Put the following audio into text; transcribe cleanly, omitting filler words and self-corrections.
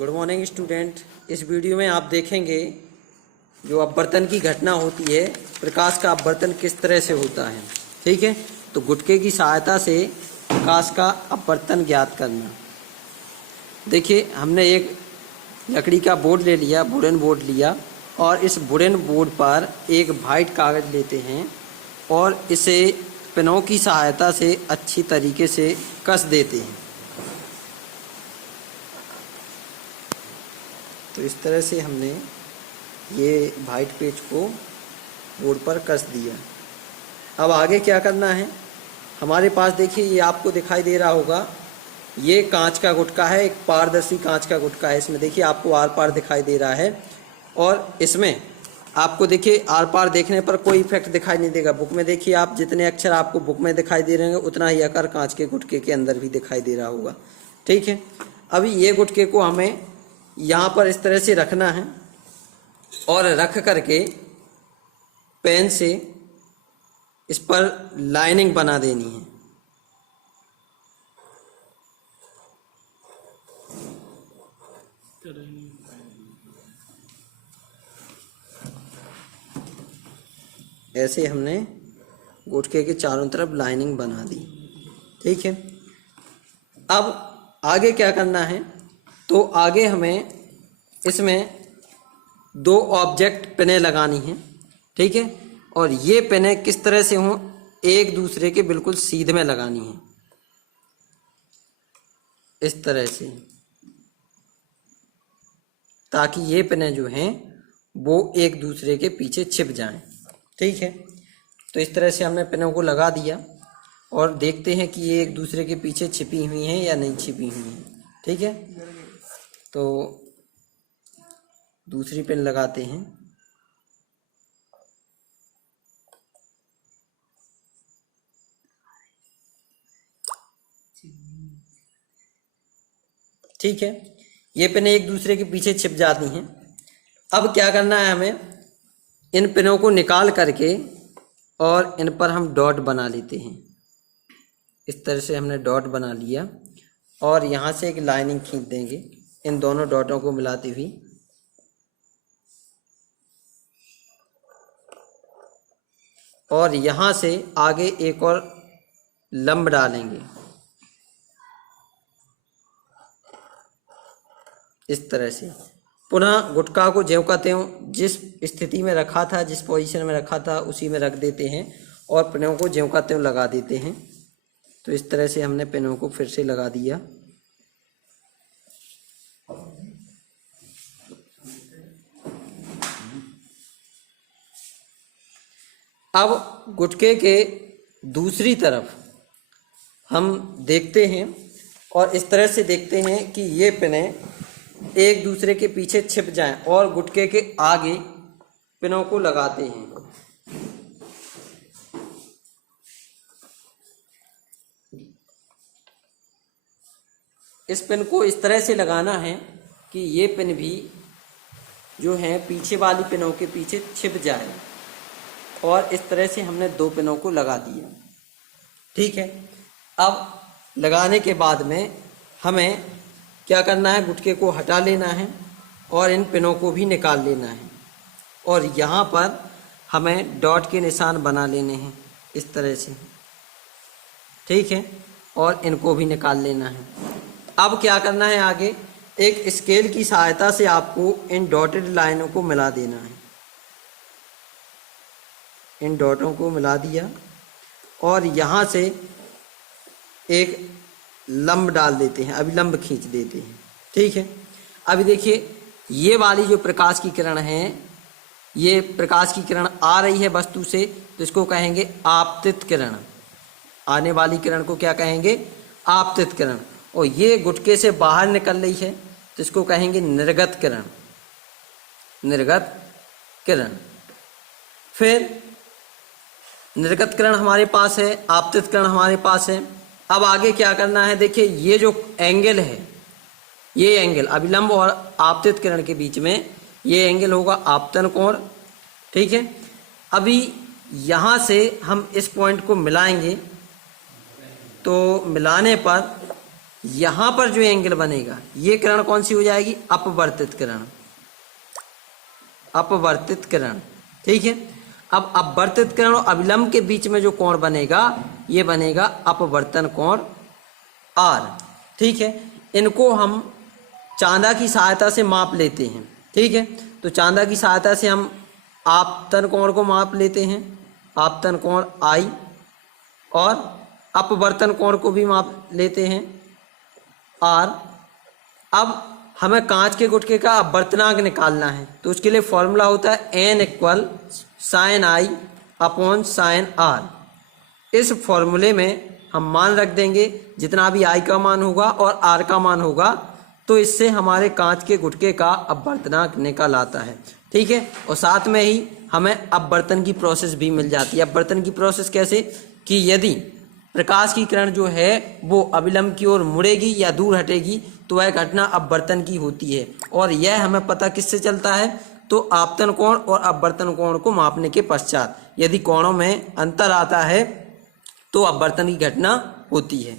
Good morning student. इस video में आप देखेंगे जो अपवर्तन की घटना होती है, प्रकाश का अपवर्तन किस तरह से होता है। ठीक है, तो गुटके की सहायता से प्रकाश का अपवर्तन ज्ञात करना। देखिए, हमने एक लकड़ी का बोर्ड ले लिया, वुडन बोर्ड लिया, और इस वुडन बोर्ड पर एक वाइट कागज़ लेते हैं और इसे पिनों की सहायता से अच्छी तरीके से कस देते हैं। तो इस तरह से हमने ये वाइट पेज को बोर्ड पर कस दिया। अब आगे क्या करना है, हमारे पास देखिए ये आपको दिखाई दे रहा होगा, ये कांच का गुटका है, एक पारदर्शी कांच का गुटका है। इसमें देखिए आपको आर पार दिखाई दे रहा है और इसमें आपको देखिए आर पार देखने पर कोई इफेक्ट दिखाई नहीं देगा। बुक में देखिए आप जितने अक्षर आपको बुक में दिखाई दे रहे होंगे उतना ही आकार कांच के गुटके के अंदर भी दिखाई दे रहा होगा। ठीक है, अभी ये गुटके को हमें यहाँ पर इस तरह से रखना है और रख करके पेन से इस पर लाइनिंग बना देनी है। ऐसे हमने गुटके के चारों तरफ लाइनिंग बना दी। ठीक है, अब आगे क्या करना है, तो आगे हमें इसमें दो ऑब्जेक्ट पेनें लगानी हैं। ठीक है, और ये पेनें किस तरह से हों, एक दूसरे के बिल्कुल सीधे में लगानी है, इस तरह से, ताकि ये पेनें जो हैं वो एक दूसरे के पीछे छिप जाएं। ठीक है, तो इस तरह से हमने पेनों को लगा दिया और देखते हैं कि ये एक दूसरे के पीछे छिपी हुई हैं या नहीं छिपी हुई हैं। ठीक है, तो दूसरी पेन लगाते हैं। ठीक है, ये पेनें एक दूसरे के पीछे छिप जाती हैं। अब क्या करना है, हमें इन पेनों को निकाल करके और इन पर हम डॉट बना लेते हैं। इस तरह से हमने डॉट बना लिया और यहाँ से एक लाइनिंग खींच देंगे इन दोनों डॉटों को मिलाती हुई। और यहाँ से आगे एक और लंब डालेंगे इस तरह से। पुनः गुटका को ज्यों का त्यों जिस स्थिति में रखा था, जिस पोजीशन में रखा था उसी में रख देते हैं और पेनों को ज्यों का त्यों लगा देते हैं। तो इस तरह से हमने पेनों को फिर से लगा दिया। अब गुटके के दूसरी तरफ हम देखते हैं और इस तरह से देखते हैं कि ये पेनें एक दूसरे के पीछे छिप जाएं और गुटके के आगे पिनों को लगाते हैं। इस पिन को इस तरह से लगाना है कि ये पिन भी जो है पीछे वाली पिनों के पीछे छिप जाए, और इस तरह से हमने दो पिनों को लगा दिया। ठीक है, अब लगाने के बाद में हमें क्या करना है, गुटके को हटा लेना है और इन पिनों को भी निकाल लेना है और यहाँ पर हमें डॉट के निशान बना लेने हैं इस तरह से। ठीक है, और इनको भी निकाल लेना है। अब क्या करना है, आगे एक स्केल की सहायता से आपको इन डॉटेड लाइनों को मिला देना है। इन डॉटों को मिला दिया और यहाँ से एक लंब डाल देते हैं, अभी लंब खींच देते हैं। ठीक है, अभी देखिए ये वाली जो प्रकाश की किरण है, ये प्रकाश की किरण आ रही है वस्तु से, तो इसको कहेंगे आपतित किरण। आने वाली किरण को क्या कहेंगे, आपतित किरण। और ये गुटके से बाहर निकल रही है तो इसको कहेंगे निर्गत किरण, निर्गत किरण। फिर निर्गत किरण हमारे पास है, आपतित किरण हमारे पास है। अब आगे क्या करना है, देखिए ये जो एंगल है, ये एंगल अभिलंब और आपतित किरण के बीच में ये एंगल होगा आपतन कोण। ठीक है, अभी यहाँ से हम इस पॉइंट को मिलाएंगे, तो मिलाने पर यहां पर जो एंगल बनेगा ये किरण कौन सी हो जाएगी, अपवर्तित किरण, अपवर्तित किरण। ठीक है, अब अपवर्तित किरण और अभिलंब के बीच में जो कोण बनेगा ये बनेगा अपवर्तन कोण R। ठीक है, इनको हम चांदा की सहायता से माप लेते हैं। ठीक है, तो चांदा की सहायता से हम आपतन कोण को माप लेते हैं, आपतन कोण I, और अपवर्तन कोण को भी माप लेते हैं R। अब हमें कांच के गुटके का अपवर्तनांक निकालना है, तो उसके लिए फॉर्मूला होता है N = sin I upon sin R। इस फॉर्मूले में हम मान रख देंगे, जितना भी I का मान होगा और R का मान होगा, तो इससे हमारे कांच के गुटके का अपवर्तनांक निकल आता है। ठीक है, और साथ में ही हमें अपवर्तन की प्रोसेस भी मिल जाती है। अपवर्तन की प्रोसेस कैसे, कि यदि प्रकाश की किरण जो है वो अभिलंब की ओर मुड़ेगी या दूर हटेगी तो वह घटना अपवर्तन की होती है, और यह हमें पता किससे चलता है, तो आपतन कोण और अपवर्तन कोण को मापने के पश्चात। यदि कोणों में अंतर आता है तो अपवर्तन की घटना होती है।